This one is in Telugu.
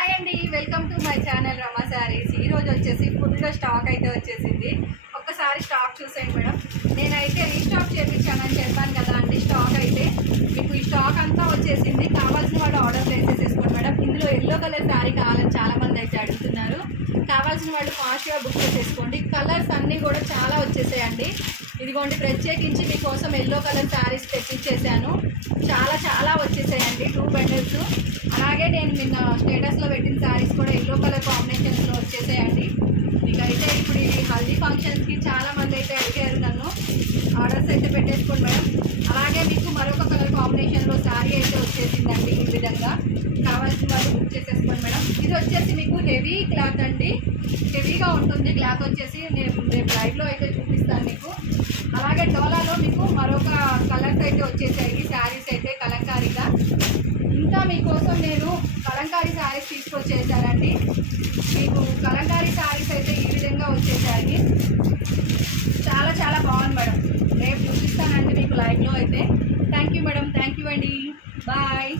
హాయ్ అండి, వెల్కమ్ టు మై ఛానల్ రమా శారీస్. ఈరోజు వచ్చేసి ఫుల్గా స్టాక్ అయితే వచ్చేసింది. ఒక్కసారి స్టాక్ చూసేయండి మేడం. నేనైతే రీస్టాక్ చేయించానని చెప్పాను కదా అండి. స్టాక్ అయితే మీకు ఈ స్టాక్ అంతా వచ్చేసింది. కావాల్సిన వాళ్ళు ఆర్డర్ ప్లేస్ చేసేసుకోండి మేడం. ఇందులో ఎల్లో కలర్ శారీ కావాలని చాలామంది అయితే అడుగుతున్నారు. కావాల్సిన వాళ్ళు ఫాస్ట్గా బుక్ చేసేసుకోండి. కలర్స్ అన్నీ కూడా చాలా వచ్చేసాయండి. ఇదిగోండి, ప్రత్యేకించి మీకోసం ఎల్లో కలర్ శారీస్ తెప్పించేసాను. చాలా వచ్చేసాయండి, 2 బండిల్స్. అలాగే నేను నిన్న స్టేటస్లో పెట్టిన శారీస్ కూడా ఎల్లో కలర్ కాంబినేషన్స్లో వచ్చేసాయండి. మీకైతే ఇప్పుడు ఈ హల్దీ ఫంక్షన్స్కి చాలామంది అయితే అడిగారు నన్ను. ఆర్డర్స్ అయితే పెట్టేసుకోండి మేడం. అలాగే మీకు మరొక కలర్ కాంబినేషన్లో శారీ అయితే వచ్చేసిందండి. ఈ విధంగా కావాల్సిన వాళ్ళు బుక్ చేసేసుకోండి మేడం. ఇది వచ్చేసి మీకు హెవీ క్లాత్ అండి, హెవీగా ఉంటుంది క్లాత్ వచ్చేసి. నేను రేపు లైవ్లో అయితే చూపిస్తాను మీకు. అలాగే డోలాలో మీకు మరొక కలర్స్ అయితే వచ్చేసాయి శారీస్ అయితే కలంకారీగా. ఇంకా మీకోసం నేను కలంకారీ శారీస్ తీసుకొచ్చేసానండి. మీకు కలంకారీ శారీస్ అయితే ఈ విధంగా వచ్చేసాయి. చాలా బాగుంది మేడం. రేపు చూపిస్తానండి మీకు లైవ్లో అయితే. Thank you madam, thank you అండి, బాయ్.